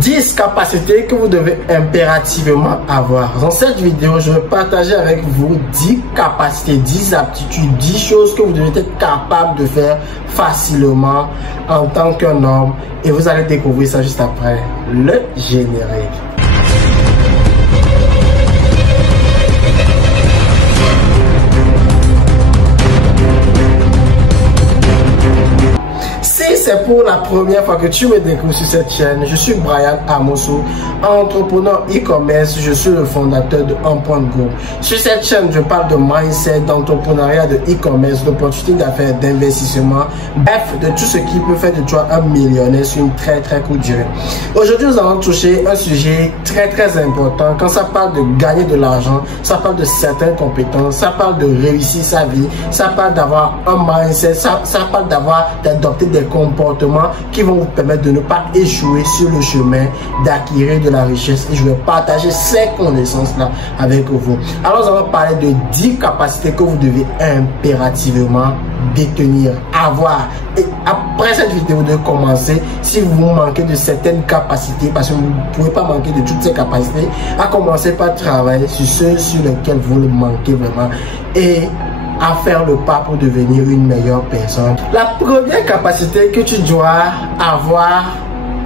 10 capacités que vous devez impérativement avoir. Dans cette vidéo, je vais partager avec vous 10 capacités, 10 aptitudes, 10 choses que vous devez être capable de faire facilement en tant qu'un homme. Et vous allez découvrir ça juste après le générique. C'est pour la première fois que tu me découvres sur cette chaîne. Je suis Brian Amosu, entrepreneur e-commerce. Je suis le fondateur de On Point Group. Sur cette chaîne, je parle de mindset, d'entrepreneuriat, de e-commerce, d'opportunités d'affaires, d'investissement. Bref, de tout ce qui peut faire de toi un millionnaire sur une très courte durée. Aujourd'hui, nous allons toucher un sujet très important. Quand ça parle de gagner de l'argent, ça parle de certaines compétences, ça parle de réussir sa vie, ça parle d'avoir un mindset, ça parle d'adopter des comportements qui vont vous permettre de ne pas échouer sur le chemin d'acquérir de la richesse. Et je vais partager ces connaissances-là avec vous. Alors, nous allons parler de 10 capacités que vous devez impérativement détenir, avoir. Et après cette vidéo de commencer, si vous manquez de certaines capacités, parce que vous ne pouvez pas manquer de toutes ces capacités, à commencer par travailler sur ceux sur lesquels vous le manquez vraiment. Et à faire le pas pour devenir une meilleure personne. La première capacité que tu dois avoir,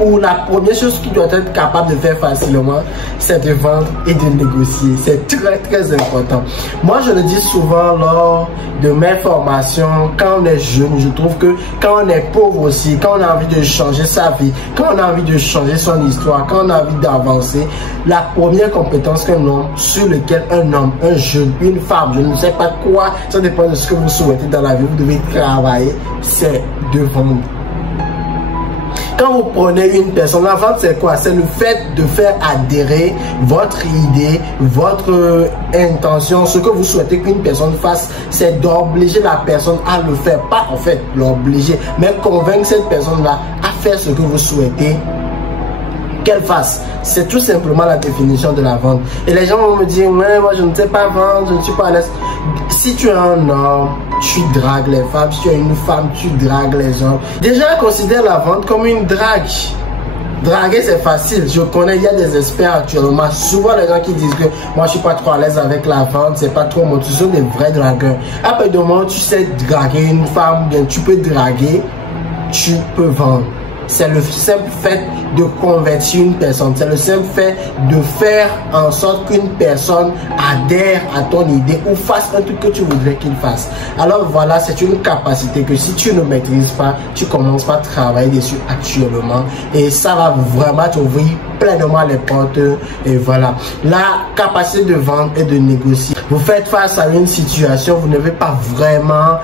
ou la première chose que tu dois être capable de faire facilement, c'est de vendre et de négocier. C'est très important. Moi, je le dis souvent lors de mes formations, quand on est jeune, je trouve que quand on est pauvre aussi, quand on a envie de changer sa vie, quand on a envie de changer son histoire, quand on a envie d'avancer, la première compétence qu'un homme, sur lequel un homme, un jeune, une femme, je ne sais pas quoi, ça dépend de ce que vous souhaitez dans la vie, vous devez travailler, c'est de vendre. Quand vous prenez une personne, la vente c'est quoi? C'est le fait de faire adhérer votre idée, votre intention, ce que vous souhaitez qu'une personne fasse, c'est d'obliger la personne à le faire. Pas en fait l'obliger, mais convaincre cette personne-là à faire ce que vous souhaitez qu'elle fasse. C'est tout simplement la définition de la vente. Et les gens vont me dire, ouais, moi je ne sais pas vendre, je ne suis pas à l'aise. Si tu es un homme, tu dragues les femmes. Si tu es une femme, tu dragues les hommes. Déjà, considère la vente comme une drague. Draguer, c'est facile. Je connais, il y a des experts actuellement. Souvent, les gens qui disent que moi, je suis pas trop à l'aise avec la vente, c'est pas trop mon. Ce sont des vrais dragueurs. Après, de moment, tu sais draguer une femme, bien, tu peux draguer, tu peux vendre. C'est le simple fait de convertir une personne. C'est le simple fait de faire en sorte qu'une personne adhère à ton idée ou fasse un truc que tu voudrais qu'il fasse. Alors voilà, c'est une capacité que si tu ne maîtrises pas, tu commences pas à travailler dessus actuellement. Et ça va vraiment t'ouvrir pleinement les portes. Et voilà. La capacité de vendre et de négocier. Vous faites face à une situation, vous n'avez pas vraiment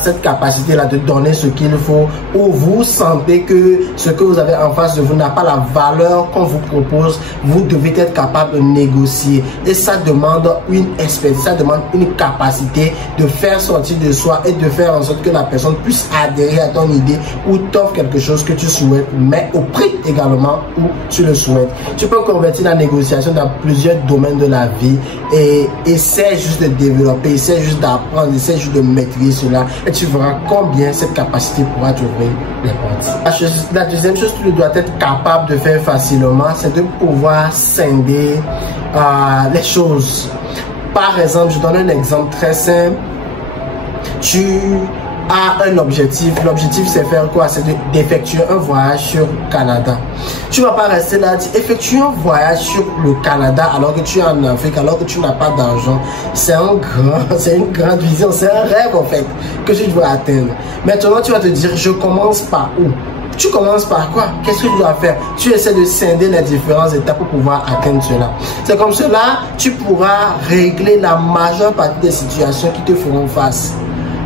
cette capacité-là de donner ce qu'il faut, ou vous sentez que ce que vous avez en face de vous n'a pas la valeur qu'on vous propose, vous devez être capable de négocier. Et ça demande une expertise, ça demande une capacité de faire sortir de soi et de faire en sorte que la personne puisse adhérer à ton idée ou t'offre quelque chose que tu souhaites, mais au prix également où tu le souhaites. Tu peux convertir la négociation dans plusieurs domaines de la vie et essaie juste de développer, essaie juste d'apprendre, essaie juste de maîtriser cela et tu verras combien cette capacité pourra t'ouvrir les portes. La deuxième chose que tu dois être capable de faire facilement, c'est de pouvoir scinder les choses. Par exemple, je donne un exemple très simple. Tu as un objectif. L'objectif, c'est faire quoi? C'est d'effectuer un voyage sur le Canada. Tu ne vas pas rester là, effectuer un voyage sur le Canada alors que tu es en Afrique, alors que tu n'as pas d'argent. C'est une grande vision, c'est un rêve en fait que tu dois atteindre. Maintenant, tu vas te dire, je commence par où? Tu commences par quoi? Qu'est-ce que tu dois faire? Tu essaies de scinder les différentes étapes pour pouvoir atteindre cela. C'est comme cela, tu pourras régler la majeure partie des situations qui te feront face.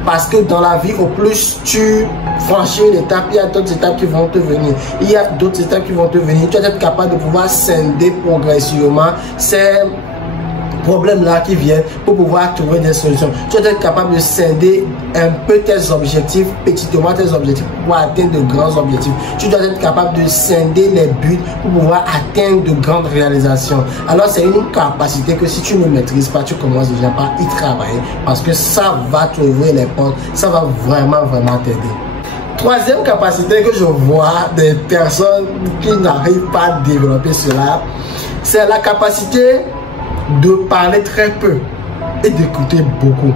Parce que dans la vie, au plus tu franchis une étape, il y a d'autres étapes qui vont te venir. Il y a d'autres étapes qui vont te venir. Tu dois être capable de pouvoir scinder progressivement ces problèmes-là qui viennent pour pouvoir trouver des solutions. Tu dois être capable de scinder un peu tes objectifs, petitement tes objectifs, pour pouvoir atteindre de grands objectifs. Tu dois être capable de scinder les buts pour pouvoir atteindre de grandes réalisations. Alors c'est une capacité que si tu ne maîtrises pas, tu commences déjà par y travailler parce que ça va t'ouvrir les portes, ça va vraiment t'aider. Troisième capacité que je vois des personnes qui n'arrivent pas à développer cela, c'est la capacité de parler très peu et d'écouter beaucoup.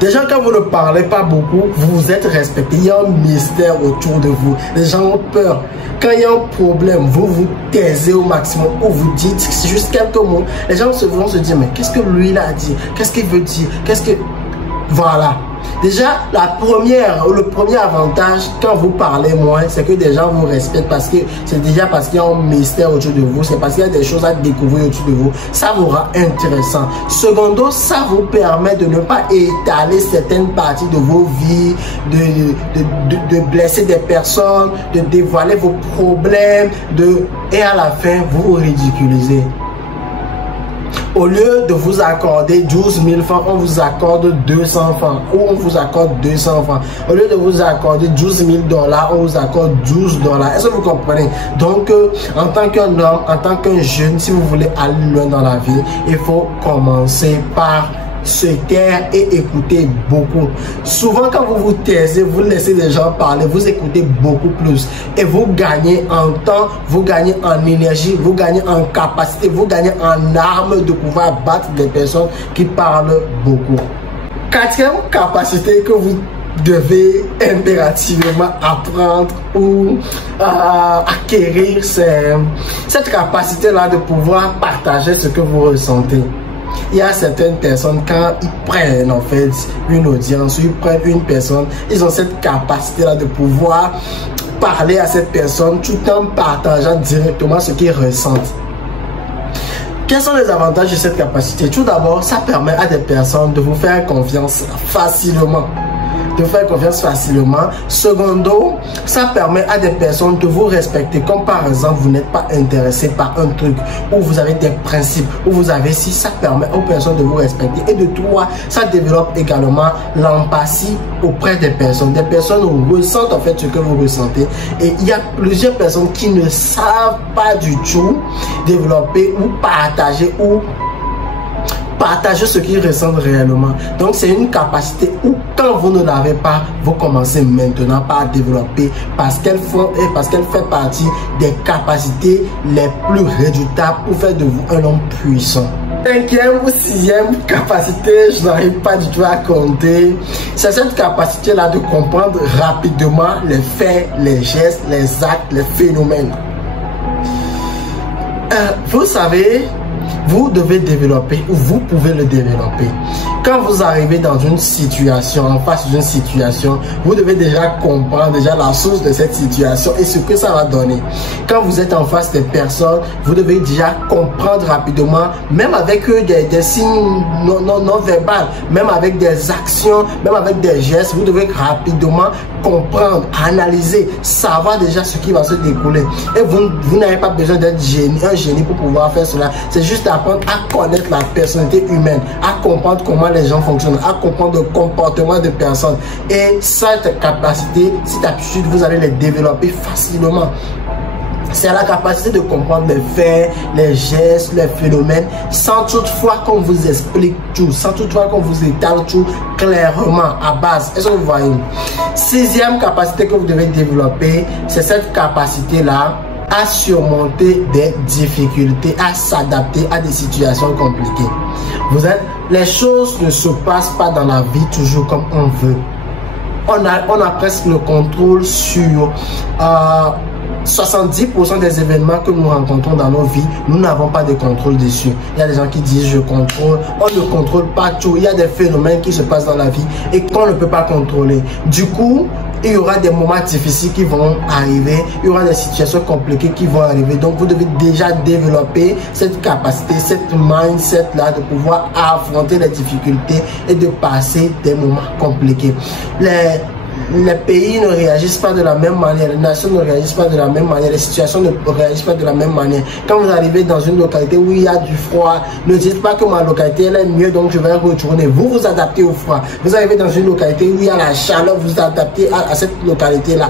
Déjà, quand vous ne parlez pas beaucoup, vous êtes respecté. Il y a un mystère autour de vous. Les gens ont peur. Quand il y a un problème, vous vous taisez au maximum ou vous dites c'est juste quelques mots. Les gens vont se dire, mais qu'est-ce que lui a dit? Qu'est-ce qu'il veut dire? Qu'est-ce que... Voilà. Déjà, le premier avantage quand vous parlez moins, c'est que des gens vous respectent parce que c'est déjà parce qu'il y a un mystère autour de vous, c'est parce qu'il y a des choses à découvrir autour de vous. Ça vous rend intéressant. Secondo, ça vous permet de ne pas étaler certaines parties de vos vies, de blesser des personnes, de dévoiler vos problèmes, et à la fin, vous vous ridiculisez. Au lieu de vous accorder 12 000 francs, on vous accorde 200 francs. Ou on vous accorde 200 francs. Au lieu de vous accorder 12 000 $, on vous accorde 12 $. Est-ce que vous comprenez? Donc, en tant qu'un homme, en tant qu'un jeune, si vous voulez aller loin dans la vie, il faut commencer par se taire et écouter beaucoup. Souvent, quand vous vous taisez, vous laissez les gens parler, vous écoutez beaucoup plus. Et vous gagnez en temps, vous gagnez en énergie, vous gagnez en capacité, vous gagnez en armes de pouvoir battre des personnes qui parlent beaucoup. Quatrième capacité que vous devez impérativement apprendre ou acquérir, c'est cette capacité-là de pouvoir partager ce que vous ressentez. Il y a certaines personnes, quand ils prennent en fait une audience, ils prennent une personne, ils ont cette capacité-là de pouvoir parler à cette personne tout en partageant directement ce qu'ils ressentent. Quels sont les avantages de cette capacité? Tout d'abord, ça permet à des personnes de vous faire confiance facilement. Secondo, ça permet à des personnes de vous respecter. Comme par exemple, vous n'êtes pas intéressé par un truc, ou vous avez des principes, ou vous avez si, ça permet aux personnes de vous respecter. Et de toi, ça développe également l'empathie auprès des personnes. Des personnes ressentent en fait ce que vous ressentez. Et il y a plusieurs personnes qui ne savent pas du tout développer ou partager ce qu'ils ressentent réellement. Donc c'est une capacité où quand vous ne l'avez pas, vous commencez maintenant par développer parce qu'elle fait partie des capacités les plus redoutables pour faire de vous un homme puissant. Cinquième ou sixième capacité, je n'arrive pas du tout à compter, c'est cette capacité-là de comprendre rapidement les faits, les gestes, les actes, les phénomènes. Vous savez, vous devez développer ou vous pouvez le développer. Quand vous arrivez dans une situation, en face d'une situation, vous devez déjà comprendre la source de cette situation et ce que ça va donner. Quand vous êtes en face des personnes, vous devez déjà comprendre rapidement, même avec des signes non verbaux, même avec des actions, même avec des gestes, vous devez rapidement comprendre, analyser, savoir déjà ce qui va se découler. Et vous n'avez pas besoin d'être un génie pour pouvoir faire cela. C'est juste apprendre à connaître la personnalité humaine, à comprendre comment les gens fonctionnent, à comprendre le comportement de personnes. Et cette capacité, cette aptitude, vous allez les développer facilement. C'est la capacité de comprendre les faits, les gestes, les phénomènes, sans toutefois qu'on vous explique tout, sans toutefois qu'on vous étale tout clairement à base. Est-ce que vous voyez? Sixième capacité que vous devez développer, c'est cette capacité-là à surmonter des difficultés, à s'adapter à des situations compliquées. Les choses ne se passent pas dans la vie toujours comme on veut. On a presque le contrôle sur 70% des événements que nous rencontrons dans nos vies, nous n'avons pas de contrôle dessus. Il y a des gens qui disent je contrôle, on ne contrôle pas tout. Il y a des phénomènes qui se passent dans la vie et qu'on ne peut pas contrôler. Du coup, il y aura des moments difficiles qui vont arriver, il y aura des situations compliquées qui vont arriver. Donc vous devez déjà développer cette capacité, cette mindset-là de pouvoir affronter les difficultés et de passer des moments compliqués. Les pays ne réagissent pas de la même manière, les nations ne réagissent pas de la même manière, les situations ne réagissent pas de la même manière. Quand vous arrivez dans une localité où il y a du froid, ne dites pas que ma localité elle est mieux donc je vais retourner. Vous vous adaptez au froid. Vous arrivez dans une localité où il y a la chaleur, vous vous adaptez à cette localité-là.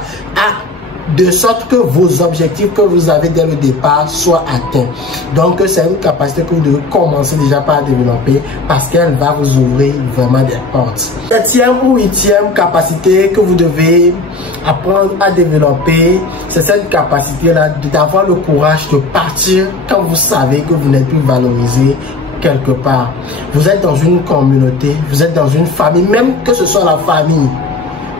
de sorte que vos objectifs que vous avez dès le départ soient atteints. Donc c'est une capacité que vous devez commencer déjà par développer parce qu'elle va vous ouvrir vraiment des portes. 7e ou 8e capacité que vous devez apprendre à développer, c'est cette capacité-là d'avoir le courage de partir quand vous savez que vous n'êtes plus valorisé quelque part. Vous êtes dans une communauté, vous êtes dans une famille, même que ce soit la famille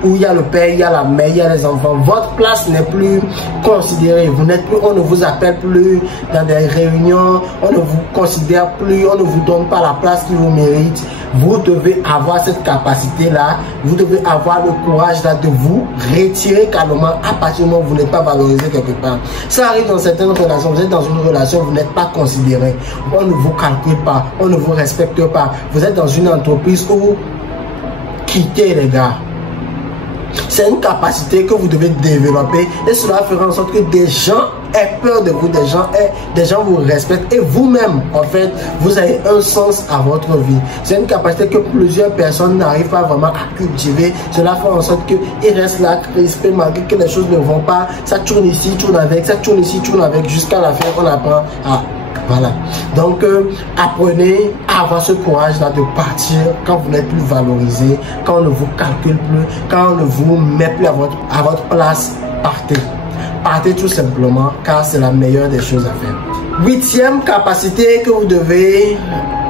où il y a le père, il y a la mère, il y a les enfants, votre place n'est plus considérée. Vous n'êtes plus, on ne vous appelle plus dans des réunions, on ne vous considère plus, on ne vous donne pas la place qui vous mérite. Vous devez avoir cette capacité-là, vous devez avoir le courage là de vous retirer calmement à partir du moment où vous n'êtes pas valorisé quelque part. Ça arrive dans certaines relations, vous êtes dans une relation, vous n'êtes pas considéré, on ne vous calcule pas, on ne vous respecte pas. Vous êtes dans une entreprise où quittez les gars. C'est une capacité que vous devez développer et cela fera en sorte que des gens aient peur de vous, des gens vous respectent et vous-même, en fait, vous avez un sens à votre vie. C'est une capacité que plusieurs personnes n'arrivent pas vraiment à cultiver. Cela fait en sorte qu'ils restent là, crispés, malgré que les choses ne vont pas. Ça tourne ici, tourne avec, ça tourne ici, tourne avec, jusqu'à la fin, on apprend à... Voilà. Donc, apprenez à avoir ce courage-là de partir quand vous n'êtes plus valorisé, quand on ne vous calcule plus, quand on ne vous met plus à votre place. Partez. Partez tout simplement, car c'est la meilleure des choses à faire. 8e capacité que vous devez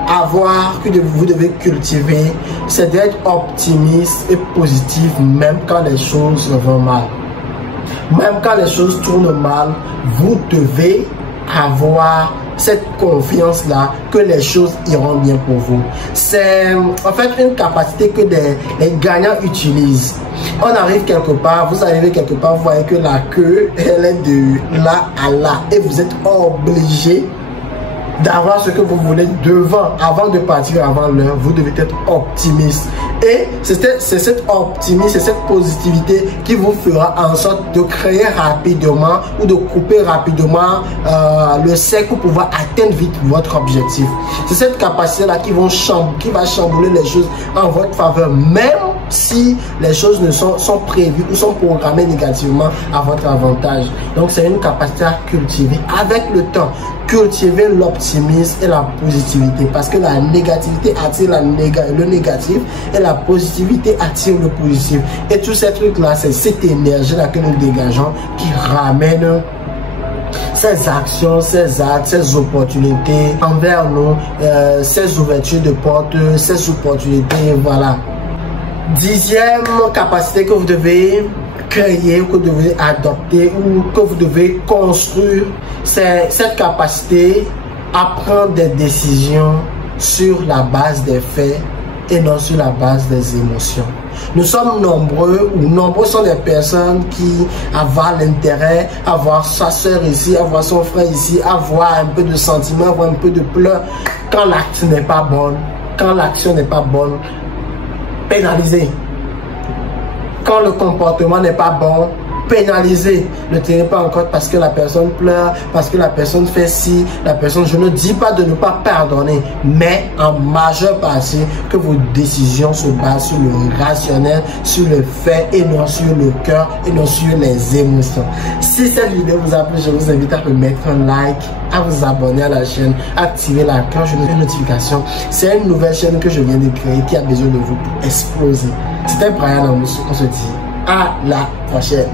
avoir, que vous devez cultiver, c'est d'être optimiste et positif, même quand les choses vont mal. Même quand les choses tournent mal, vous devez avoir cette confiance-là que les choses iront bien pour vous. C'est en fait une capacité que les gagnants utilisent. On arrive quelque part, vous arrivez quelque part, vous voyez que la queue, elle est de là à là. Et vous êtes obligé d'avoir ce que vous voulez devant, avant de partir avant l'heure. Vous devez être optimiste. Et c'est cet optimisme, c'est cette positivité qui vous fera en sorte de créer rapidement ou de couper rapidement le cercle pour pouvoir atteindre vite votre objectif. C'est cette capacité-là qui va chambouler les choses en votre faveur, même si les choses ne sont prévues ou sont programmées négativement à votre avantage. Donc c'est une capacité à cultiver avec le temps. Cultiver l'optimisme et la positivité, parce que la négativité attire le négatif et la positivité attire le positif. Et tous ces trucs-là, c'est cette énergie-là que nous dégageons qui ramène ces actions, ces actes, ces opportunités envers nous, ces ouvertures de portes, ces opportunités, voilà. 10e capacité que vous devez créer, que vous devez adopter ou que vous devez construire, c'est cette capacité à prendre des décisions sur la base des faits et non sur la base des émotions. Nous sommes nombreux, ou nombreux sont les personnes qui avaient l'intérêt à voir sa soeur ici, à voir son frère ici, à voir un peu de sentiment, à voir un peu de pleurs. Quand l'acte n'est pas bon, quand l'action n'est pas bonne, pénaliser. Quand le comportement n'est pas bon, pénaliser. Ne tenez pas en compte parce que la personne pleure, parce que la personne fait ci, la personne, je ne dis pas de ne pas pardonner, mais en majeure partie que vos décisions se basent sur le rationnel, sur le fait et non sur le cœur et non sur les émotions. Si cette vidéo vous a plu, je vous invite à me mettre un like, à vous abonner à la chaîne, activer la cloche de notification. C'est une nouvelle chaîne que je viens de créer qui a besoin de vous pour exploser. C'était Brian Amos, on se dit à la prochaine.